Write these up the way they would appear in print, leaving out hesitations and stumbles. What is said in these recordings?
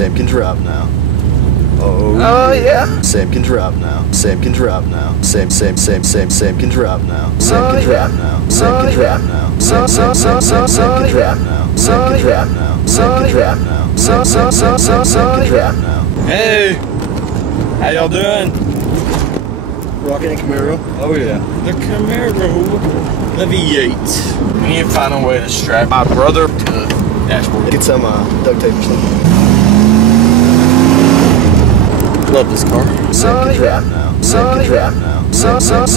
Same can drop now. Oh yeah. Same can drop now. Same can drop now. Same can drop now. Same can drop now. Same can drop now. Same can drop now. Same can drop now. Same can drop now. Same can drop now. Hey, how y'all doing? Rocking a Camaro. Oh yeah, the Camaro. The V8. We need to find a way to strap my brother to the dashboard. Get some duct tape or something. Love this car. Same can drop now. Same can drop now. Same can drop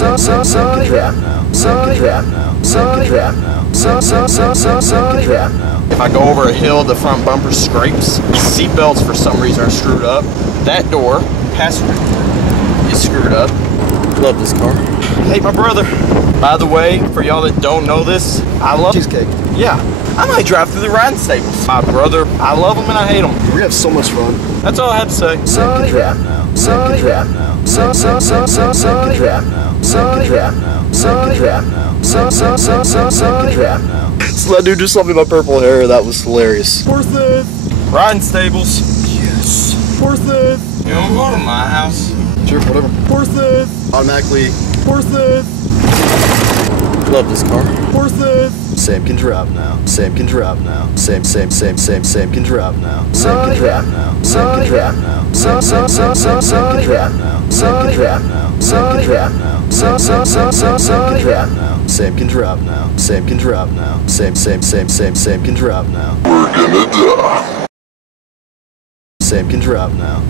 now. Same can drop now. Same can drop now. Same can drop now. If I go over a hill, the front bumper scrapes. These seat belts for some reason are screwed up. That door, passenger door, is screwed up. Love this car. Hey, my brother. By the way, for y'all that don't know this, I love Cheesecake. Yeah, I might drive through the riding stables. My brother, I love him and I hate him. We have so much fun. That's all I have to say. Same can drop now. Same can drop now. Same can drop now. Same can drop now. Same can drop now. Same can drop now. So that dude just saw me my purple hair. That was hilarious. Worth it. Riding stables. Yes. Worth it. You don't go to my house. Sure, whatever. Worth it. Automatically. Worth it. Love this car. Worth it. Same can drop now. Same can drop now. Same can drop now. Same can drop now. Same can drop now. Same can drop now. Same can drop now. Same can drop now. Same can drop now. Same can drop now. Same can drop now. Same can drop now. We're gonna die. Same can drop now.